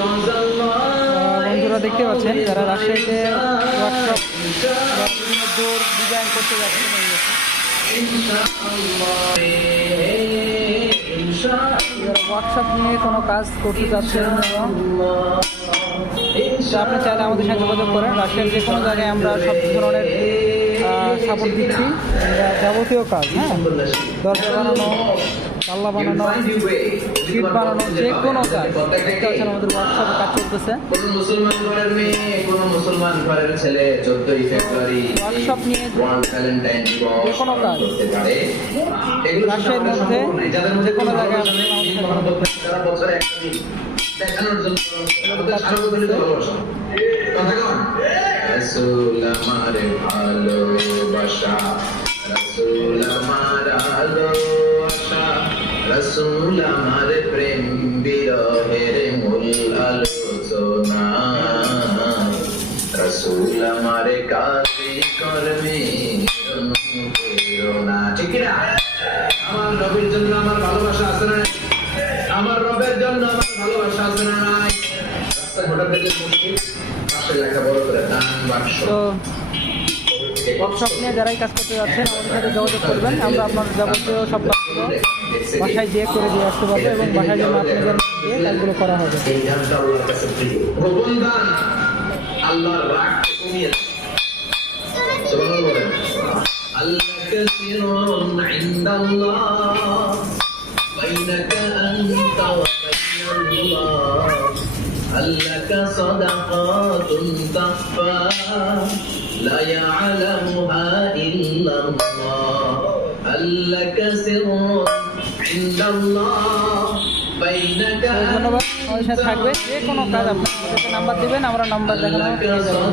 বন্ধুরা দেখতে পাচ্ছেন যারা রাজশাহীতে ওয়ার্কশপ ডোর ডিজাইন করতে যাচ্ছেন ওয়ার্কশপ নিয়ে কোনো কাজ করতে যাচ্ছেন আপনি চাইলে আমাদের সাথে যোগাযোগ করেন। রাজশাহীর যে কোনো জায়গায় আমরা সব ধরনের সাপোর্ট দিচ্ছি। যাবতীয় কাজ, হ্যাঁ, দরজা বানানো, পাল্লা বানানো, সিট বানানো, যে কোনো কাজ দেখতে পাচ্ছেন আমাদের ওয়ার্কশপে কাজ চলতেছে। ওয়ার্কশপ নিয়ে যে কোনো কাজ রাজশাহীর মধ্যে যে কোনো জায়গায় দেখানোর জন্য রাসূল আমার ভালোবাসা, রাসূল আমার ভালোবাসা, রাসূল আমার প্রেম বিরহের মূল আলোচনা, রাসূল আমার কাছে কর্মে অনুপ্রেরণা। ঠিক না? আমার নবীর জন্য আমার ভালোবাসা আছে না? আমার রবের জন্য আমার ভালোবাসা আছে না? নাই? রাস্তা হঠাৎ থেকে মুশকিল, পাশে লেখা বড় করে দান বাক্স। তো ওয়ার্কশপ নিয়ে যারাই কাজ করতে যাচ্ছেন আমাদের সাথে যোগাযোগ করবেন। আমরা আপনার যাবতীয় সব কাজগুলো বাসায় যেয়ে করে দিয়ে আসতে পারবো এবং বাসায় যেন আপনাদের দিয়ে কাজগুলো করা হবে। গোপন দান আল্লাহর রাগ কমিয়ে দেয়। সুবহানাল্লাহ বলেন। আল্লাহ কাসিরুন ইনদাল্লাহ বাইনাকা আনতা ওয়া বাইনাল্লাহ, আল্লাকা সাদাকাতুন তাখফা لا يعلمها إلا الله، ألك سر عند الله بينك ধন্যবাদ। আমাদের সাথে থাকবেন, যে কোনো কাজ আপনাদের নাম্বার দিবেন, আমরা নাম্বার দেখানো পেয়ে যাবো।